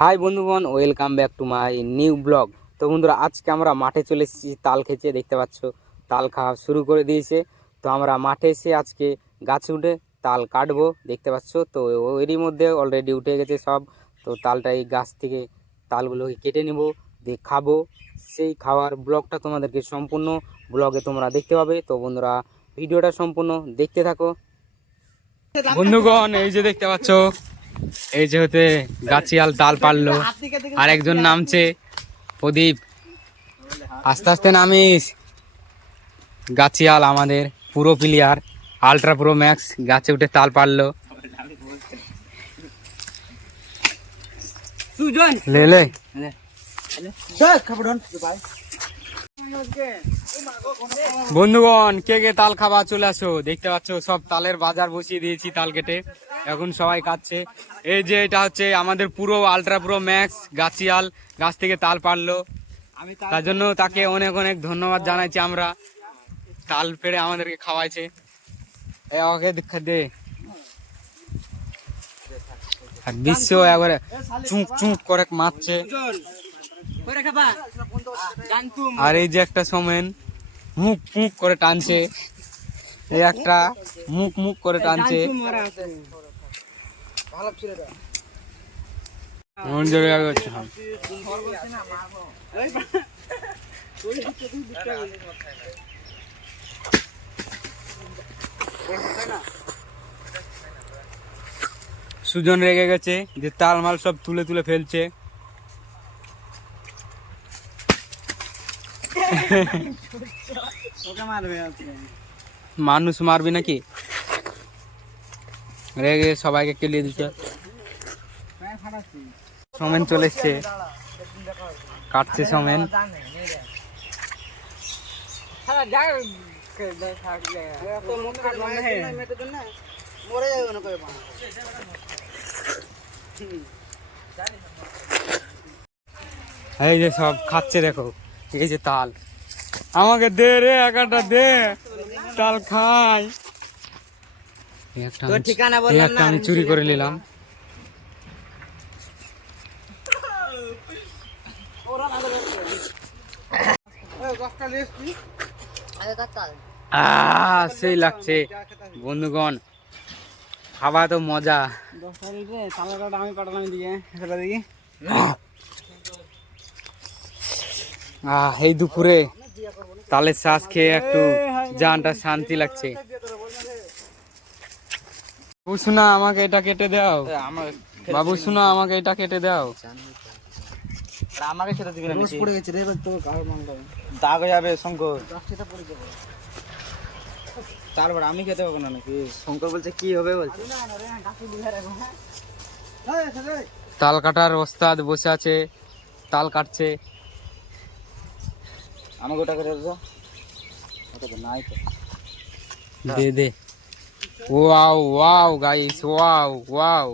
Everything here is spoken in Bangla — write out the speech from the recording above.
হাই বন্ধুগণ welcome back to my new blog তো বন্ধুরা, আজকে আমরা মাঠে চলে এসেছি, তাল খেতে দেখতে পাচ্ছ, তাল খাওয়া শুরু করে দিয়েছে। তো আমরা মাঠে এসে আজকে গাছে উঠে তাল কাটবো, দেখতে পাচ্ছ। তো এরই মধ্যে অলরেডি উঠে গেছে সব। তো তালটা এই গাছ থেকে তালগুলোকে কেটে নেব, দিয়ে খাব। সেই খাওয়ার ব্লগটা তোমাদেরকে সম্পূর্ণ ব্লগে তোমরা দেখতে পাবে। তো বন্ধুরা, ভিডিওটা সম্পূর্ণ দেখতে থাকো। বন্ধুগণ, এই যে দেখতে পাচ্ছ এই যে হতে গাছিয়াল তাল পারল। আর একজন নামছে প্রদীপ। আস্তে আস্তে নামিস। গাছিয়াল আমাদের পুরো প্লেয়ার আলট্রা প্রো ম্যাক্স গাছে উঠে তাল পারল। সুজন। লে লে। বন্ধুগণ, কে কে তাল খাওয়া চলে আসো? দেখতে পাচ্ছ, সব তালের বাজার বসিয়ে দিয়েছি তাল কেটে। এখন সবাই খাচ্ছে। এই যে এটা হচ্ছে আমাদের পুরো আলট্রা প্রো ম্যাক্স গাছিয়াল, গাছ থেকে তাল পারল তার জন্য তাকে অনেক অনেক ধন্যবাদ জানাইছি আমরা। তাল পেড়ে আমাদেরকে খাওয়াইছে। ওকে দে একবারে চুপ চুপ করে মারছে। আর এই যে একটা সমেন মুখ মুখ করে টানছে। এই একটা মুখ মুখ করে টানছে। মন জোরে হ্যাঁ। সুজন রেগে গেছে যে তাল মাল সব তুলে তুলে ফেলছে ওকে মারবে আছে মানুষ মারবি নাকি? রেগে সবাইকে কেলিয়ে দিচ্ছে সোমেন চলে এসছে। কাটছে সোমেন। এই যে সব খাচ্ছে দেখো। এই যে তাল। আমাকে দে রে একাটা দে। তাল খাই। একটা আমি- ঠিকানা বললাম না, আমি আমি চুরি করে নিলাম। সেই লাগছে। বন্ধুগণ খাওয়া তো মজা। আমি পাঠালাম এদিকে সেটা দেখি এই দুপুরে তালের শ্বাস খেয়ে একটু জানটা শান্তি লাগছে। বাবু শোনা আমাকে এটা কেটে দাও। আমার বাবু শোনা আমাকে এটা কেটে দাও। আমাকে সেটা দিবি না পড়ে গেছে রে তো দাগ হয়ে যাবে শঙ্কর। পড়ে যাবে। তারপর আমি খেতে পাবো না নাকি? শঙ্কর বলছে কি হবে? বলছে। তাল কাটার ওস্তাদ বসে আছে তাল কাটছে। আমাকে ওটা করে দেবো ওটা তো নাই তো। দে দে। Wow wow guys wow wow.